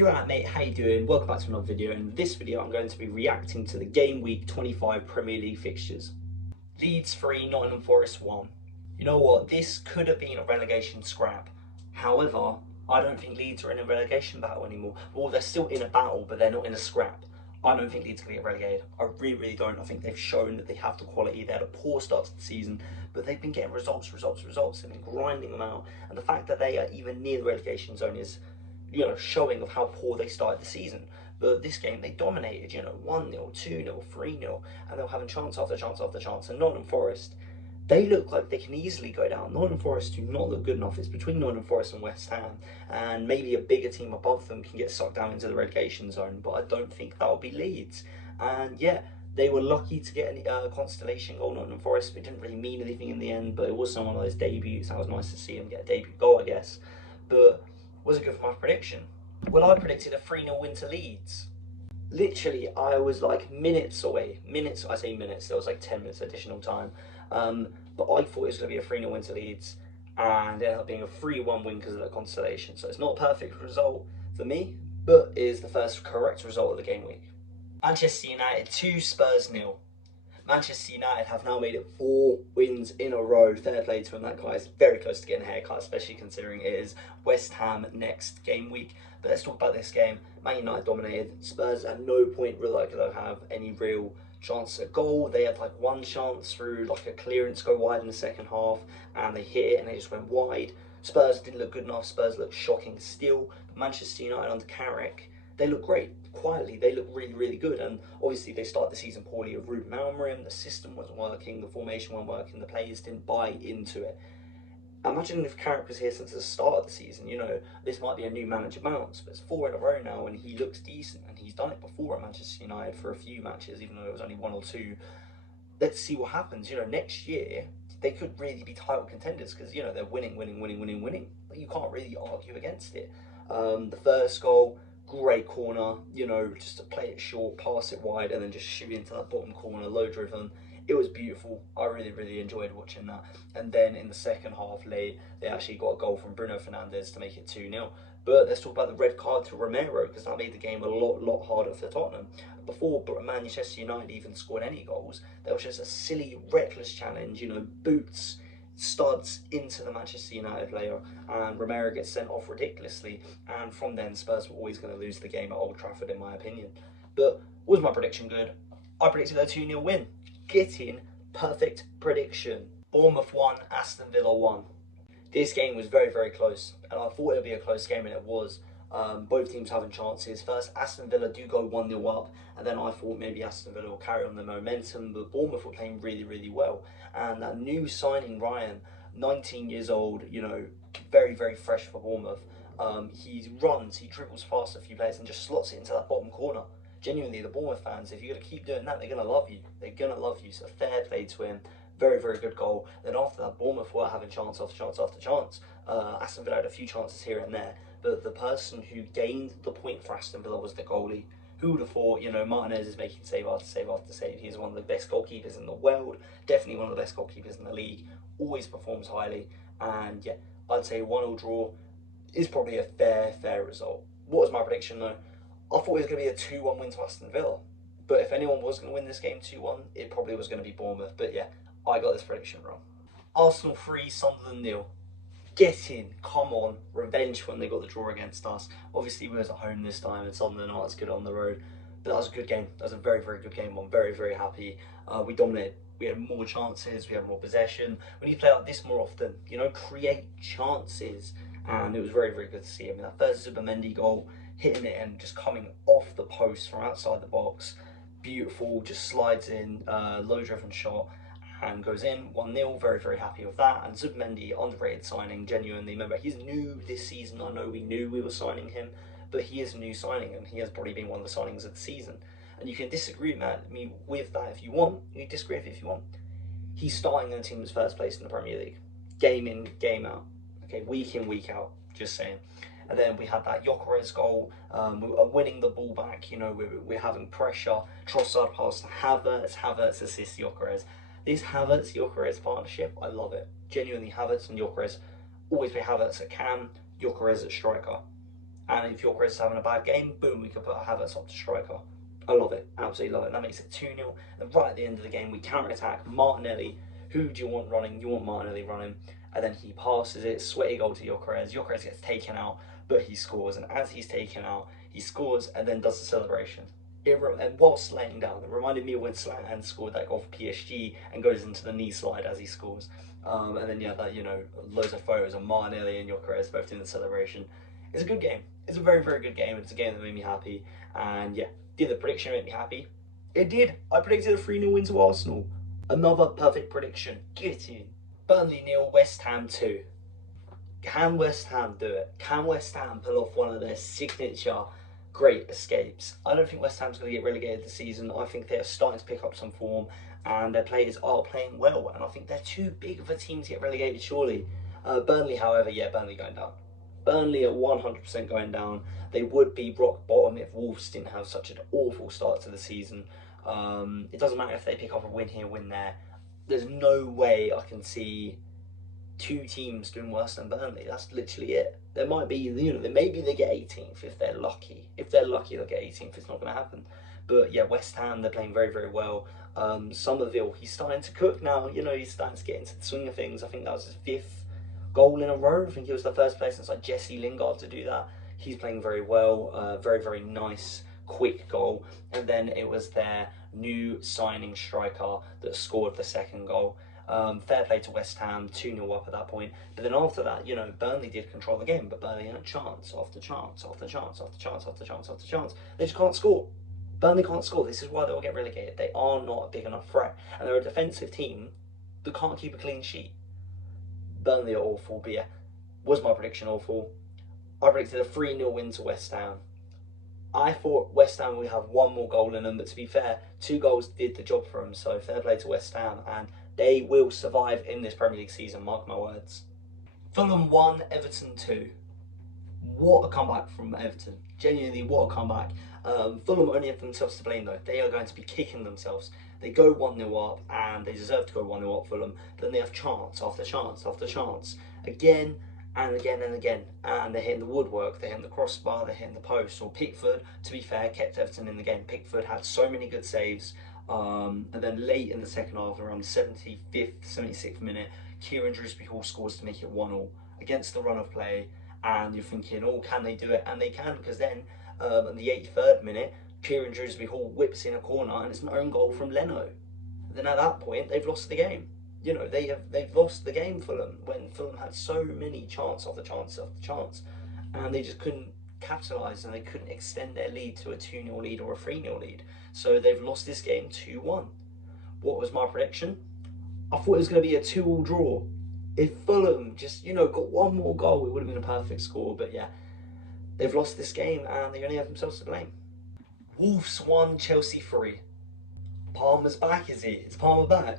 You're right, mate, how you doing? Welcome back to another video. In this video I'm going to be reacting to the game week 25 Premier League fixtures. Leeds 3, Nottingham Forest 1. You know what, this could have been a relegation scrap. However, I don't think Leeds are in a relegation battle anymore. Well, they're still in a battle, but they're not in a scrap. I don't think Leeds are going to get relegated. I really don't. I think they've shown that they have the quality. They had a poor start to the season, but they've been getting results. They've been grinding them out. And the fact that they are even near the relegation zone is, you know, showing of how poor they started the season. But this game, they dominated, 1-0, 2-0, 3-0, and they were having chance after chance after chance. And Nottingham Forest, they look like they can easily go down. Nottingham Forest do not look good enough. It's between Nottingham Forest and West Ham, and maybe a bigger team above them can get sucked down into the relegation zone, but I don't think that'll be Leeds. And yeah, they were lucky to get a constellation goal, Nottingham Forest. It didn't really mean anything in the end, but it was one of those debuts. That was nice to see him get a debut goal, I guess. But was it good for my prediction? Well, I predicted a 3-0 win to Leeds. Literally, I was like minutes away. I say minutes, there was like 10 minutes additional time. But I thought it was going to be a 3-0 win to Leeds, and it ended up being a 3-1 win because of the constellation. So it's not a perfect result for me, but it is the first correct result of the game week. Manchester United 2, Spurs 0. Manchester United have now made it 4 wins in a row. Fair play to him. That guy is very close to getting a haircut, especially considering it is West Ham next game week. But let's talk about this game. Man United dominated. Spurs at no point really like to have any real chance at goal. They had like one chance through like a clearance go wide in the second half, and they hit it and they just went wide. Spurs didn't look good enough. Spurs looked shocking still. But Manchester United under Carrick, they look great. Quietly, they look really good. And obviously they started the season poorly with Ruben Amorim. The system wasn't working, the formation wasn't working, the players didn't buy into it. Imagine if Carrick was here since the start of the season. This might be a new manager bounce, but it's 4 in a row now and he looks decent, and he's done it before at Manchester United for a few matches, even though it was only 1 or 2. Let's see what happens. Next year they could really be title contenders because they're winning. But you can't really argue against it. The first goal, great corner, just to play it short, pass it wide, and then just shoot into that bottom corner, low driven. It was beautiful. I really enjoyed watching that. And then in the second half, they actually got a goal from Bruno Fernandes to make it 2-0. But let's talk about the red card to Romero, because that made the game a lot harder for Tottenham. Before Manchester United even scored any goals, there was just a silly, reckless challenge, boots, studs into the Manchester United player, and Romero gets sent off ridiculously. And from then, Spurs were always going to lose the game at Old Trafford, in my opinion. But was my prediction good? I predicted a 2-0 win. Getting perfect prediction. Bournemouth 1, Aston Villa 1. This game was very close, and I thought it would be a close game, and it was. Both teams having chances. First, Aston Villa do go 1-0 up, and then I thought maybe Aston Villa will carry on the momentum, but Bournemouth were playing really well. And that new signing, Ryan, 19 years old, very fresh for Bournemouth. He runs, he dribbles past a few players and just slots it into that bottom corner. Genuinely, the Bournemouth fans, if you're going to keep doing that, they're going to love you. They're going to love you. So fair play to him. Very good goal. Then after that, Bournemouth were having chance after chance after chance. Aston Villa had a few chances here and there, but the person who gained the point for Aston Villa was the goalie. Who would have thought? Martinez is making save after save after save. He's one of the best goalkeepers in the world. Definitely one of the best goalkeepers in the league. Always performs highly. And yeah, I'd say 1-1 draw is probably a fair result. What was my prediction though? I thought it was going to be a 2-1 win to Aston Villa. But if anyone was going to win this game 2-1, it probably was going to be Bournemouth. But yeah, I got this prediction wrong. Arsenal 3, Sunderland 0. Get in, come on, revenge when they got the draw against us. Obviously we was at home this time, and Sunderland aren't as good on the road. But that was a good game. That was a very good game. I'm very happy. We dominated. We had more chances, we had more possession. We need to play like this more often, create chances. And it was very good to see him. That first Zubamendi goal, hitting it and just coming off the post from outside the box. Beautiful, just slides in, low driven shot and goes in. 1-0, very happy with that. And Zubamendi, underrated signing, genuinely. Remember, he's new this season. I know we knew we were signing him, but he is a new signing, and he has probably been one of the signings of the season. And you can disagree with that if you want. You can disagree if you want. He's starting in the team's first place in the Premier League. Game in, game out. Okay, week in, week out, just saying. And then we had that Gyökeres goal. We are winning the ball back. We're having pressure. Trossard pass to Havertz. Havertz assists Gyökeres. This Havertz-Gyökeres partnership, I love it. Genuinely, Havertz and Gyökeres. Always play Havertz at cam, Gyökeres at striker. And if Gyökeres is having a bad game, boom, we can put Havertz up to striker. I love it, absolutely love it. That makes it 2-0. And right at the end of the game, we counter-attack. Martinelli, who do you want running? You want Martinelli running. And then he passes it, sweaty goal to Gyökeres. Gyökeres gets taken out, but he scores. And as he's taken out, he scores and then does the celebration. And whilst laying down, it reminded me of when Zlatan scored that goal for PSG and goes into the knee slide as he scores. And then, yeah, that, you know, loads of photos of Martinelli and Gyökeres both doing the celebration. It's a good game. It's a very, very good game. It's a game that made me happy. And yeah, did the prediction make me happy? It did. I predicted a 3-0 win to Arsenal. Another perfect prediction. Get in. Burnley 0, West Ham 2. Can West Ham do it? Can West Ham pull off one of their signature great escapes? I don't think West Ham's going to get relegated this season. I think they're starting to pick up some form and their players are playing well. And I think they're too big of a team to get relegated, surely. Burnley, however, yeah, Burnley going down. Burnley are 100% going down. They would be rock bottom if Wolves didn't have such an awful start to the season. It doesn't matter if they pick up a win here, win there. There's no way I can see two teams doing worse than Burnley. That's literally it. There might be, you know, maybe they get 18th if they're lucky. If they're lucky, they'll get 18th. It's not going to happen. But yeah, West Ham, they're playing very, very well. Somerville, he's starting to cook now. You know, he's starting to get into the swing of things. I think that was his 5th goal in a row. I think he was the first player since like Jesse Lingard to do that. He's playing very well. Very, very nice, quick goal. And then it was their new signing striker that scored the second goal. Fair play to West Ham, 2-0 up at that point. But then after that, you know, Burnley did control the game, but Burnley had a chance after chance after chance after chance after chance after chance. They just can't score. Burnley can't score. This is why they'll get relegated. They are not a big enough threat. And they're a defensive team that can't keep a clean sheet. Burnley are awful, but yeah, was my prediction awful? I predicted a 3-0 win to West Ham. I thought West Ham would have one more goal in them, but to be fair, 2 goals did the job for them, so fair play to West Ham, and they will survive in this Premier League season, mark my words. Fulham 1, Everton 2. What a comeback from Everton. Genuinely, what a comeback. Fulham only have themselves to blame though. They are going to be kicking themselves. They go 1-0 up, and they deserve to go 1-0 up, Fulham, but then they have chance after chance after chance. Again, and again and again, and they're hitting the woodwork, they're hitting the crossbar, they're hitting the post. Or Pickford, to be fair, kept Everton in the game. Pickford had so many good saves, and then late in the second half, around the 75th, 76th minute, Kieran Dewsbury-Hall scores to make it 1-1 against the run of play, and you're thinking, oh, can they do it? And they can, because then, in the 83rd minute, Kieran Dewsbury-Hall whips in a corner, and it's an own goal from Leno. And then at that point, they've lost the game. You know, they've lost the game, Fulham, when Fulham had so many chance after chance after chance, and they just couldn't capitalise, and they couldn't extend their lead to a 2-0 lead or a 3-0 lead. So they've lost this game 2-1. What was my prediction? I thought it was going to be a 2-2 draw. If Fulham just, you know, got one more goal, it would have been a perfect score. But yeah, they've lost this game, and they only have themselves to blame. Wolves 1, Chelsea 3. Palmer's back, is he? Is Palmer back?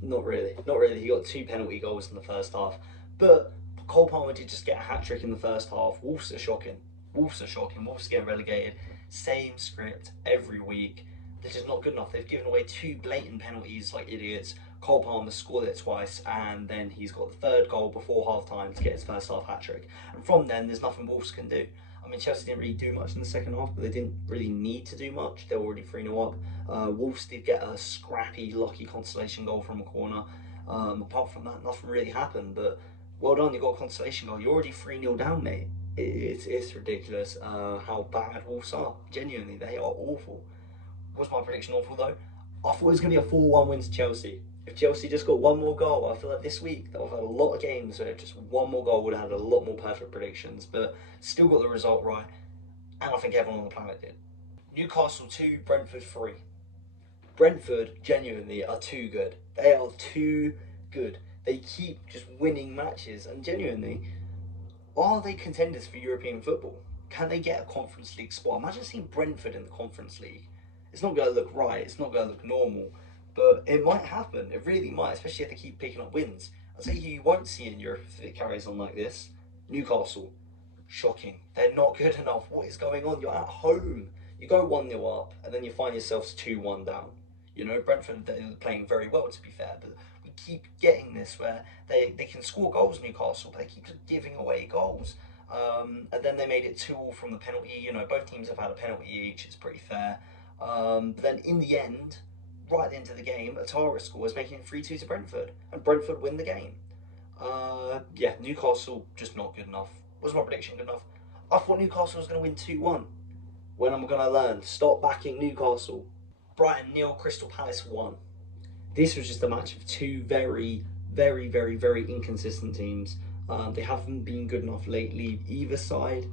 Not really, not really. He got 2 penalty goals in the first half. But Cole Palmer did just get a hat-trick in the first half. Wolves are shocking. Wolves are shocking. Wolves get relegated. Same script every week. They're just not good enough. They've given away 2 blatant penalties like idiots. Cole Palmer scored it twice, and then he's got the 3rd goal before half-time to get his first half hat-trick. And from then, there's nothing Wolves can do. I mean, Chelsea didn't really do much in the second half, but they didn't really need to do much. They were already 3-0 up. Wolves did get a scrappy, lucky consolation goal from a corner. Apart from that, nothing really happened. But well done, you got a consolation goal. You're already 3-0 down, mate. It's ridiculous how bad Wolves are. Genuinely, they are awful. Was my prediction awful, though? I thought it was going to be a 4-1 win to Chelsea. If Chelsea just got one more goal, I feel like this week they'll have had a lot of games where just one more goal would have had a lot more perfect predictions, but still got the result right, and I think everyone on the planet did. Newcastle 2, Brentford 3. Brentford genuinely are too good. They are too good. They keep just winning matches, and genuinely, are they contenders for European football? Can they get a Conference League spot? Imagine seeing Brentford in the Conference League. It's not going to look right, it's not going to look normal. But it might happen, it really might, especially if they keep picking up wins. I'll tell you won't see in Europe if it carries on like this. Newcastle, shocking. They're not good enough. What is going on? You're at home. You go 1-0 up, and then you find yourselves 2-1 down. You know, Brentford, they're playing very well, to be fair, but we keep getting this where they can score goals, Newcastle, but they keep giving away goals. And then they made it 2-2 from the penalty. You know, both teams have had a penalty each. It's pretty fair. But then in the end, right at the end of the game, Atara scores, making it 3-2 to Brentford, and Brentford win the game. Yeah, Newcastle just not good enough. Was my prediction good enough? I thought Newcastle was going to win 2-1. When am I going to learn? Stop backing Newcastle. Brighton 0, Crystal Palace 1. This was just a match of two very inconsistent teams. They haven't been good enough lately, either side.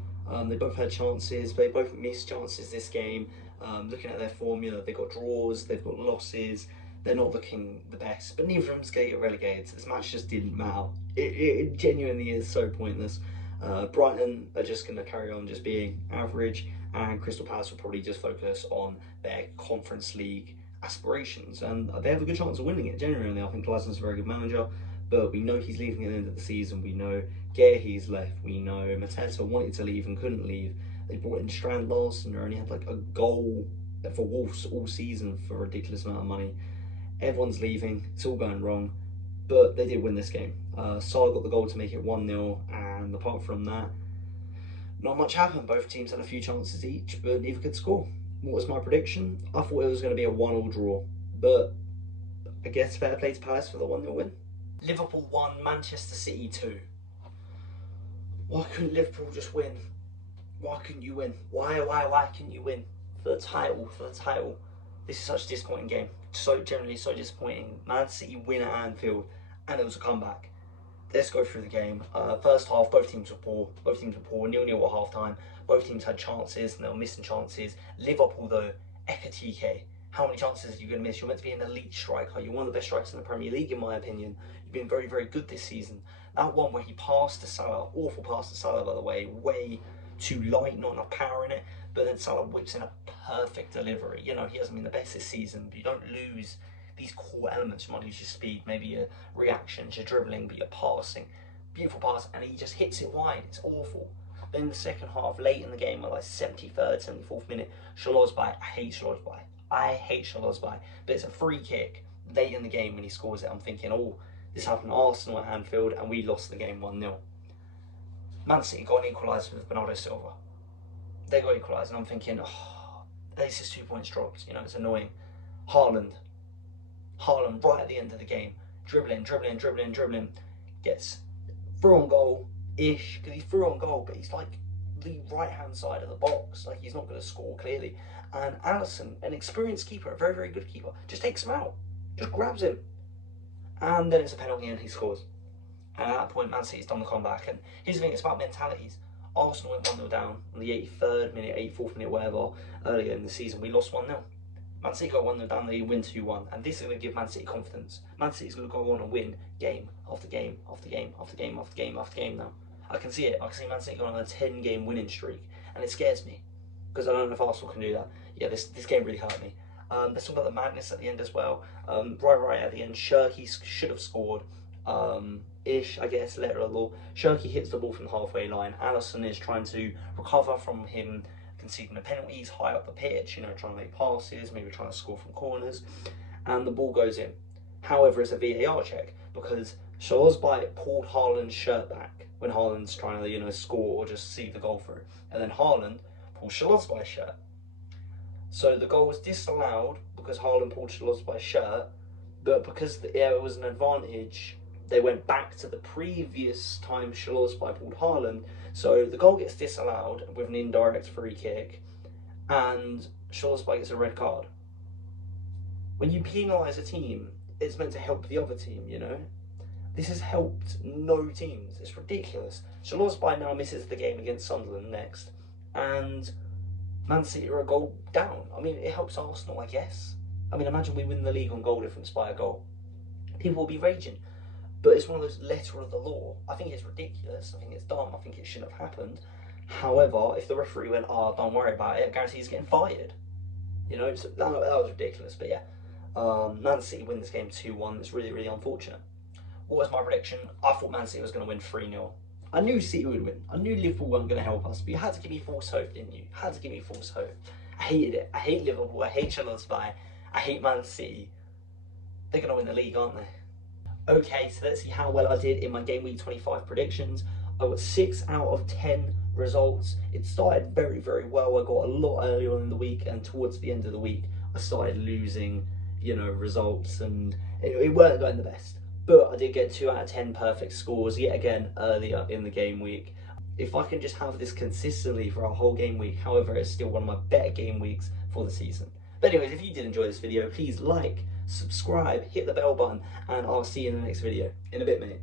They both had chances, they both missed chances this game. Looking at their formula, they've got draws, they've got losses, they're not looking the best, but neither of them's going to get relegated, so this match just didn't matter. It genuinely is so pointless. Brighton are just going to carry on just being average, and Crystal Palace will probably just focus on their Conference League aspirations, and they have a good chance of winning it, genuinely. I think Glasnow's a very good manager, but we know he's leaving at the end of the season. We know Guehi's left. We know Mateta wanted to leave and couldn't leave. They brought in Strand Larsen, who only had like a goal for Wolves all season for a ridiculous amount of money. Everyone's leaving. It's all going wrong, but they did win this game. Salah got the goal to make it 1-0, and apart from that, not much happened. Both teams had a few chances each, but neither could score. What was my prediction? I thought it was going to be a 1-1 draw, but I guess fair play to Palace for the 1-0 win. Liverpool 1, Manchester City 2. Why couldn't Liverpool just win? Why couldn't you win? Why couldn't you win? For the title. This is such a disappointing game. Generally so disappointing. Man City win at Anfield, and it was a comeback. Let's go through the game. First half, both teams were poor. 0-0 at half time. Both teams had chances, and they were missing chances. Liverpool, though, Ekatike. How many chances are you going to miss? You're meant to be an elite striker. You're one of the best strikers in the Premier League, in my opinion. You've been very good this season. That one where he passed to Salah, awful pass to Salah, by the way too light, not enough power in it. But then Salah whips in a perfect delivery. You know, he hasn't been the best this season, but you don't lose these core elements. You might lose your speed, maybe your reactions, your dribbling, but your passing. Beautiful pass, and he just hits it wide. It's awful. Then in the second half, late in the game, at like 73rd, 74th minute, Shalozbai. I hate Shalozbai, but it's a free kick late in the game when he scores it. I'm thinking, oh, this happened to Arsenal at Anfield, and we lost the game 1-0. Man City got an equaliser with Bernardo Silva. They got equalised, and I'm thinking, oh, this is 2 points dropped. You know, it's annoying. Haaland right at the end of the game, dribbling, gets through on goal-ish, because he's through on goal, but he's like the right-hand side of the box, like he's not going to score clearly. And Alisson, an experienced keeper, a very good keeper, just takes him out, just grabs him, and then it's a penalty and he scores. And at that point, Man City's done the comeback. And here's the thing, it's about mentalities. Arsenal went 1-0 down on the 83rd minute, 84th minute, whatever, earlier in the season. We lost 1-0. Man City got 1-0 down, they win 2-1. And this is going to give Man City confidence. Man City's going to go on and win game after game now. I can see it. I can see Man City going on a 10-game winning streak. And it scares me, because I don't know if Arsenal can do that. Yeah, this game really hurt me. Let's talk about the madness at the end as well. Right at the end, Shirky should have scored. I guess, letter of law. Shirky hits the ball from the halfway line. Alisson is trying to recover from him conceding the penalties high up the pitch, you know, trying to make passes, maybe trying to score from corners, and the ball goes in. However, it's a VAR check, because Shalozbai pulled Haaland's shirt back when Haaland's trying to, you know, score or just see the goal through, and then Haaland pulled Shalozbai's shirt. So the goal was disallowed because Haaland pulled Shalozbai's shirt, but because there was an advantage, they went back to the previous time Shalozbai pulled Haaland, so the goal gets disallowed with an indirect free kick, and Shalozbai gets a red card. When you penalise a team, it's meant to help the other team, you know? This has helped no teams. It's ridiculous. Shalozbai now misses the game against Sunderland next, and Man City are a goal down. I mean, it helps Arsenal, I guess. I mean, imagine we win the league on goal difference by a goal. People will be raging. But it's one of those letter of the law. I think it's ridiculous. I think it's dumb. I think it shouldn't have happened. However, if the referee went, oh, don't worry about it, I guarantee he's getting fired. You know, so that was ridiculous. But yeah, Man City win this game 2-1. It's really unfortunate. What was my prediction? I thought Man City was going to win 3-0. I knew City would win. I knew Liverpool weren't going to help us. But you had to give me false hope, didn't you? Had to give me false hope. I hated it. I hate Liverpool. I hate Shalozbai. I hate Man City. They're going to win the league, aren't they? Okay, so let's see how well I did in my game week 25 predictions. I got 6 out of 10 results. It started very, very well. I got a lot earlier on in the week, and towards the end of the week, I started losing, results, and it weren't going the best. But I did get 2 out of 10 perfect scores yet again earlier in the game week. If I can just have this consistently for a whole game week, however, it's still one of my better game weeks for the season. But anyways, if you did enjoy this video, please like, subscribe, hit the bell button, and I'll see you in the next video. In a bit, mate.